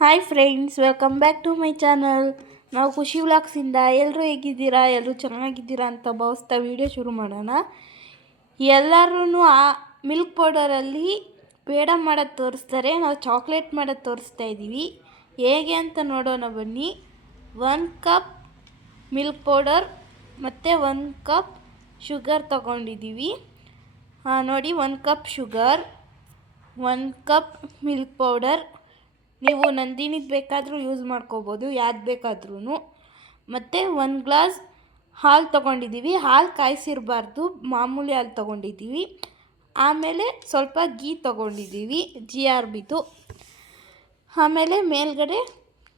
Hi friends, welcome back to my channel. ನಾವು ಖುಷಿ ವ್ಲಾಗ್ಸಿಂದ ಎಲ್ಲರೂ ಹೇಗಿದ್ದೀರಾ, ಎಲ್ಲರೂ ಚೆನ್ನಾಗಿದ್ದೀರಾ ಅಂತ ಭಾವಿಸ್ತಾ ವಿಡಿಯೋ ಶುರು ಮಾಡೋಣ. ಎಲ್ಲರೂ ಆ ಮಿಲ್ಕ್ ಪೌಡರಲ್ಲಿ ಪೇಡ ಮಾಡೋದು ತೋರಿಸ್ತಾರೆ, ನಾವು ಚಾಕ್ಲೇಟ್ ಮಾಡೋದು ತೋರಿಸ್ತಾ ಇದ್ದೀವಿ. ಹೇಗೆ ಅಂತ ನೋಡೋಣ ಬನ್ನಿ. 1 ಕಪ್ ಮಿಲ್ಕ್ ಪೌಡರ್ ಮತ್ತು 1 ಕಪ್ ಶುಗರ್ ತೊಗೊಂಡಿದ್ದೀವಿ. ನೋಡಿ, 1 cup sugar, 1 cup milk powder. ನೀವು ನಂದಿನಿದು ಬೇಕಾದರೂ ಯೂಸ್ ಮಾಡ್ಕೋಬೋದು, ಯಾವ್ದು ಬೇಕಾದ್ರೂ. ಮತ್ತು 1 ಗ್ಲಾಸ್ ಹಾಲು ತೊಗೊಂಡಿದ್ದೀವಿ. ಹಾಲು ಕಾಯಿಸಿರಬಾರ್ದು, ಮಾಮೂಲಿ ಹಾಲು ತೊಗೊಂಡಿದ್ದೀವಿ. ಆಮೇಲೆ ಸ್ವಲ್ಪ ಗೀ ತೊಗೊಂಡಿದ್ದೀವಿ, GRBದು. ಆಮೇಲೆ ಮೇಲ್ಗಡೆ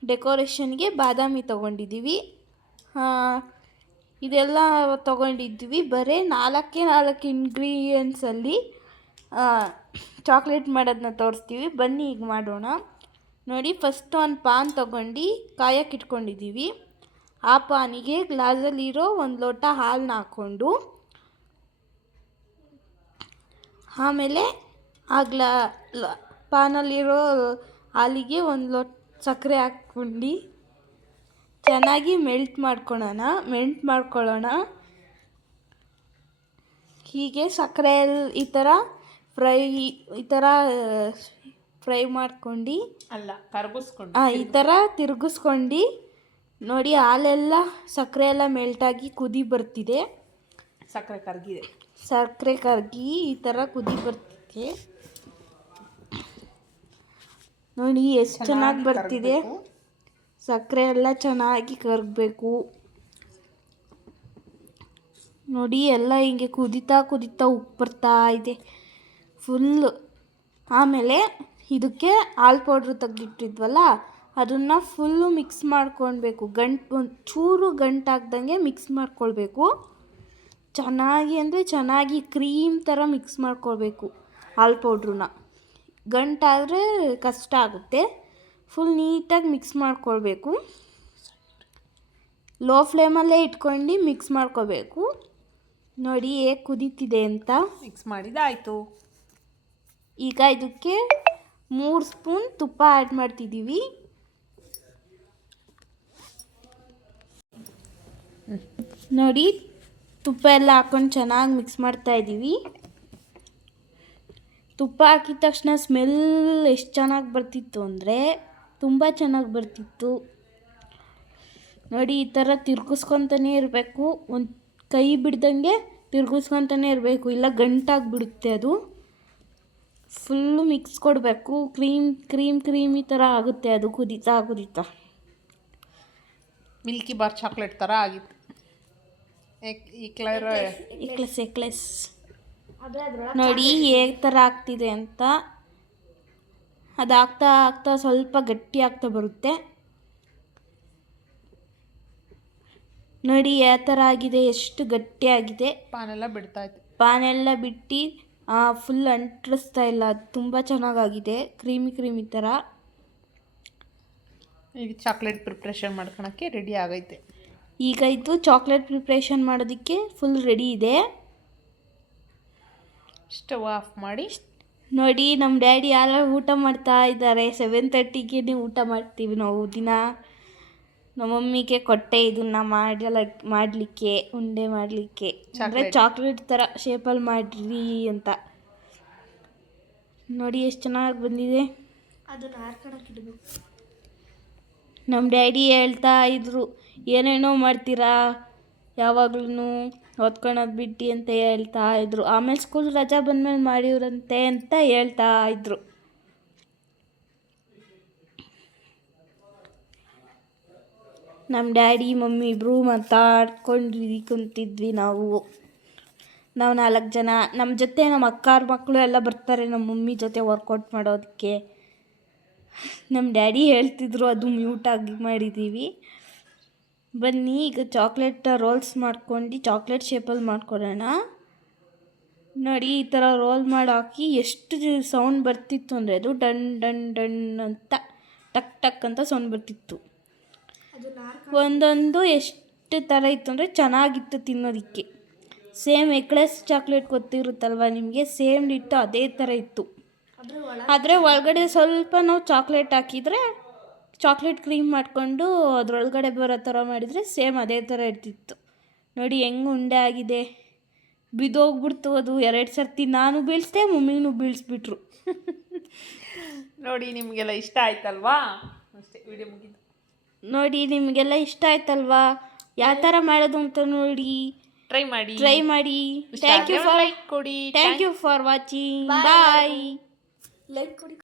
ಡೆಕೋರೇಷನ್ಗೆ ಬಾದಾಮಿ ತೊಗೊಂಡಿದ್ದೀವಿ. ಇದೆಲ್ಲ ತೊಗೊಂಡಿದ್ವಿ. ಬರೀ 4 ಇಂಗ್ರೀಡಿಯೆಂಟ್ಸಲ್ಲಿ ಚಾಕ್ಲೇಟ್ ಮಾಡೋದನ್ನ ತೋರಿಸ್ತೀವಿ. ಬನ್ನಿ ಈಗ ಮಾಡೋಣ. ನೋಡಿ, ಫಸ್ಟ್ ಒಂದು ಪಾನ್ ತೊಗೊಂಡು ಕಾಯಕ್ಕೆ ಇಟ್ಕೊಂಡಿದ್ದೀವಿ. ಆ ಪಾನಿಗೆ ಗ್ಲಾಸಲ್ಲಿರೋ 1 ಲೋಟ ಹಾಲನ್ನ ಹಾಕ್ಕೊಂಡು, ಆಮೇಲೆ ಆ ಪಾನಲ್ಲಿರೋ ಹಾಲಿಗೆ 1 ಲೋಟ ಸಕ್ಕರೆ ಹಾಕ್ಕೊಂಡು ಚೆನ್ನಾಗಿ ಮೆಲ್ಟ್ ಮಾಡ್ಕೊಳ್ಳೋಣ. ಹೀಗೆ ಸಕ್ಕರೆ ಈ ಥರ ಫ್ರೈ ಮಾಡ್ಕೊಂಡು ಈ ಥರ ತಿರುಗಿಸ್ಕೊಂಡು, ನೋಡಿ ಹಾಲೆಲ್ಲ ಸಕ್ಕರೆ ಎಲ್ಲ ಮೆಲ್ಟಾಗಿ ಕುದಿ ಬರ್ತಿದೆ. ಸಕ್ಕರೆ ಕರಗಿ ಈ ಥರ ಕುದಿ ಬರ್ತಿದೆ. ನೋಡಿ ಎಷ್ಟು ಚೆನ್ನಾಗಿ ಬರ್ತಿದೆ. ಸಕ್ಕರೆ ಎಲ್ಲ ಚೆನ್ನಾಗಿ ಕರಗಬೇಕು. ನೋಡಿ, ಎಲ್ಲ ಹಿಂಗೆ ಕುದೀತಾ ಉಪ್ಪು ಬರ್ತಾ ಇದೆ ಫುಲ್ಲು. ಆಮೇಲೆ ಇದಕ್ಕೆ ಹಾಲು ಪೌಡ್ರ್ ತೆಗೆದಿಟ್ಟಿದ್ವಲ್ಲ, ಅದನ್ನು ಫುಲ್ಲು ಮಿಕ್ಸ್ ಮಾಡ್ಕೊಳ್ಬೇಕು. ಒಂಚೂರು ಗಂಟಾಗ್ದಂಗೆ ಮಿಕ್ಸ್ ಮಾಡ್ಕೊಳ್ಬೇಕು. ಚೆನ್ನಾಗಿ ಕ್ರೀಮ್ ಥರ ಮಿಕ್ಸ್ ಮಾಡ್ಕೊಳ್ಬೇಕು ಹಾಲು ಪೌಡ್ರನ್ನ. ಗಂಟಾದರೆ ಕಷ್ಟ ಆಗುತ್ತೆ. ಫುಲ್ ನೀಟಾಗಿ ಮಿಕ್ಸ್ ಮಾಡ್ಕೊಳ್ಬೇಕು. ಲೋ ಫ್ಲೇಮಲ್ಲೇ ಇಟ್ಕೊಂಡು ಮಿಕ್ಸ್ ಮಾಡ್ಕೋಬೇಕು. ನೋಡಿ ಹೇಗೆ ಕುದೀತಿದೆ ಅಂತ. ಮಿಕ್ಸ್ ಮಾಡಿದಾಯಿತು. ಈಗ ಇದಕ್ಕೆ 3 ಸ್ಪೂನ್ ತುಪ್ಪ ಆ್ಯಡ್ ಮಾಡ್ತಿದ್ದೀವಿ. ನೋಡಿ, ತುಪ್ಪ ಎಲ್ಲ ಹಾಕ್ಕೊಂಡು ಚೆನ್ನಾಗಿ ಮಿಕ್ಸ್ ಮಾಡ್ತಾ ಇದ್ದೀವಿ. ತುಪ್ಪ ಹಾಕಿದ ತಕ್ಷಣ ಸ್ಮೆಲ್ ಎಷ್ಟು ಚೆನ್ನಾಗಿ ಬರ್ತಿತ್ತು ಅಂದರೆ ತುಂಬ ಚೆನ್ನಾಗಿ ಬರ್ತಿತ್ತು. ನೋಡಿ, ಈ ಥರ ತಿರ್ಗಿಸ್ಕೊತಾನೆ ಇರಬೇಕು. ಒಂದು ಕೈ ಬಿಡ್ದಂಗೆ ತಿರ್ಗಿಸ್ಕೊತಾನೆ ಇರಬೇಕು, ಇಲ್ಲ ಗಂಟಾಗಿಬಿಡುತ್ತೆ ಅದು. ಫುಲ್ಲು ಮಿಕ್ಸ್ ಕೊಡಬೇಕು. ಕ್ರೀಮಿ ಥರ ಆಗುತ್ತೆ ಅದು ಕುದೀತಾ. ಮಿಲ್ಕಿ ಬಾರ್ ಚಾಕ್ಲೇಟ್ ಥರ ಆಗಿತ್ತು. ಎಕ್ಲೆಸ್ ನೋಡಿ ಹೇಗೆ ಥರ ಆಗ್ತಿದೆ ಅಂತ. ಅದು ಆಗ್ತಾ ಸ್ವಲ್ಪ ಗಟ್ಟಿ ಆಗ್ತಾ ಬರುತ್ತೆ. ನೋಡಿ ಯಾವ ಥರ ಆಗಿದೆ, ಎಷ್ಟು ಗಟ್ಟಿಯಾಗಿದೆ. ಪಾನೆಲ್ಲ ಬಿಟ್ಟು ಫುಲ್ ಅಂಟಿಸ್ತಾ ಇಲ್ಲ. ಅದು ತುಂಬ ಚೆನ್ನಾಗಾಗಿದೆ, ಕ್ರೀಮಿ ಥರ. ಈಗ ಚಾಕ್ಲೇಟ್ ಪ್ರಿಪ್ರೇಷನ್ ಮಾಡ್ಕೊಳಕ್ಕೆ ರೆಡಿ ಆಗೈತೆ. ಈಗ ಇದು ಚಾಕ್ಲೇಟ್ ಪ್ರಿಪ್ರೇಷನ್ ಮಾಡೋದಕ್ಕೆ ಫುಲ್ ರೆಡಿ ಇದೆ. ಸ್ಟವ್ ಆಫ್ ಮಾಡಿ. ನೋಡಿ, ನಮ್ಮ ಡ್ಯಾಡಿ ಎಲ್ಲ ಊಟ ಮಾಡ್ತಾ ಇದ್ದಾರೆ. 7:30ಗೆ ಊಟ ಮಾಡ್ತೀವಿ ನಾವು ದಿನ. ನಮ್ಮ ಮಮ್ಮಿಗೆ ಕೊಟ್ಟೆ ಇದನ್ನು ಮಾಡಲಿಕ್ಕೆ, ಉಂಡೆ ಮಾಡಲಿಕ್ಕೆ. ಅಂದರೆ ಚಾಕ್ಲೇಟ್ ಥರ ಶೇಪಲ್ಲಿ ಮಾಡಿರಿ ಅಂತ. ನೋಡಿ ಎಷ್ಟು ಚೆನ್ನಾಗಿ ಬಂದಿದೆ. ಅದನ್ನು ಹಾರ್ಕೊಳಕ್ಕಿಡಬೇಕು. ನಮ್ಮ ಡ್ಯಾಡಿ ಹೇಳ್ತಾ ಇದ್ರು, ಏನೇನೋ ಮಾಡ್ತೀರಾ ಯಾವಾಗ್ಲೂ, ಓದ್ಕೊಳೋದು ಬಿಟ್ಟು ಅಂತ ಹೇಳ್ತಾ ಇದ್ರು. ಆಮೇಲೆ ಸ್ಕೂಲ್ ರಜಾ ಬಂದಮೇಲೆ ಮಾಡಿವ್ರಂತೆ ಅಂತ ಹೇಳ್ತಾ ಇದ್ರು. ನಮ್ಮ ಡ್ಯಾಡಿ ಮಮ್ಮಿ ಇಬ್ಬರು ಮಾತಾಡ್ಕೊಂಡು ಕುಂತಿದ್ವಿ. ನಾವು 4 ಜನ. ನಮ್ಮ ಜೊತೆ ನಮ್ಮ ಅಕ್ಕಾರ ಮಕ್ಕಳು ಎಲ್ಲ ಬರ್ತಾರೆ ನಮ್ಮ ಮಮ್ಮಿ ಜೊತೆ ವರ್ಕೌಟ್ ಮಾಡೋದಕ್ಕೆ. ನಮ್ಮ ಡ್ಯಾಡಿ ಹೇಳ್ತಿದ್ರು, ಅದು ಮ್ಯೂಟಾಗಿ ಮಾಡಿದ್ದೀವಿ. ಬನ್ನಿ ಈಗ ಚಾಕ್ಲೇಟ್ ರೋಲ್ಸ್ ಮಾಡ್ಕೊಂಡು ಚಾಕ್ಲೇಟ್ ಶೇಪಲ್ಲಿ ಮಾಡ್ಕೊಳ್ಳೋಣ. ನೋಡಿ, ಈ ಥರ ರೋಲ್ ಮಾಡಿ ಹಾಕಿ ಎಷ್ಟು ಸೌಂಡ್ ಬರ್ತಿತ್ತು ಅಂದರೆ, ಅದು ಡನ್ ಡನ್ ಡನ್ ಅಂತ ಟಕ್ ಅಂತ ಸೌಂಡ್ ಬರ್ತಿತ್ತು. ಒಂದೊಂದು ಎಷ್ಟು ಥರ ಇತ್ತು ಅಂದರೆ ಚೆನ್ನಾಗಿತ್ತು ತಿನ್ನೋದಕ್ಕೆ. ಸೇಮ್ ಎಕ್ಲೆಸ್ ಚಾಕ್ಲೇಟ್ ಗೊತ್ತಿರುತ್ತಲ್ವ ನಿಮಗೆ, ಸೇಮ್ ಇತ್ತು ಅದೇ ಥರ ಇತ್ತು. ಆದರೆ ಒಳಗಡೆ ಸ್ವಲ್ಪ ನಾವು ಚಾಕ್ಲೇಟ್ ಹಾಕಿದರೆ ಚಾಕ್ಲೇಟ್ ಕ್ರೀಮ್ ಮಾಡಿಕೊಂಡು ಅದರೊಳಗಡೆ ಬರೋ ಥರ ಮಾಡಿದರೆ ಸೇಮ್ ಅದೇ ಥರ ಇರ್ತಿತ್ತು. ನೋಡಿ ಹೆಂಗೆ ಉಂಡೆ ಆಗಿದೆ, ಬಿದ್ದೋಗ್ಬಿಡ್ತು ಅದು 2 ಸರ್ತಿ. ನಾನು ಬೀಳಿಸ್ದೆ, ಮಮ್ಮಿನೂ ಬೀಳಿಸ್ಬಿಟ್ರು. ನೋಡಿ ನಿಮಗೆಲ್ಲ ಇಷ್ಟ ಆಯ್ತಲ್ವಾ? ಅಷ್ಟೇ, ವಿಡಿಯೋ ಮುಗಿದು. ನೋಡಿ ನಿಮಗೆಲ್ಲ ಇಷ್ಟ ಆಯ್ತಲ್ವಾ? ಯಾವ ಥರ ಮಾಡೋದು ಅಂತ ನೋಡಿ ಟ್ರೈ ಮಾಡಿ. ಥ್ಯಾಂಕ್ ಯು ಲೈಕ್ ಕೊಡಿ. For watching. ಬಾಯ್. ಲೈಕ್ ಕೊಡಿ.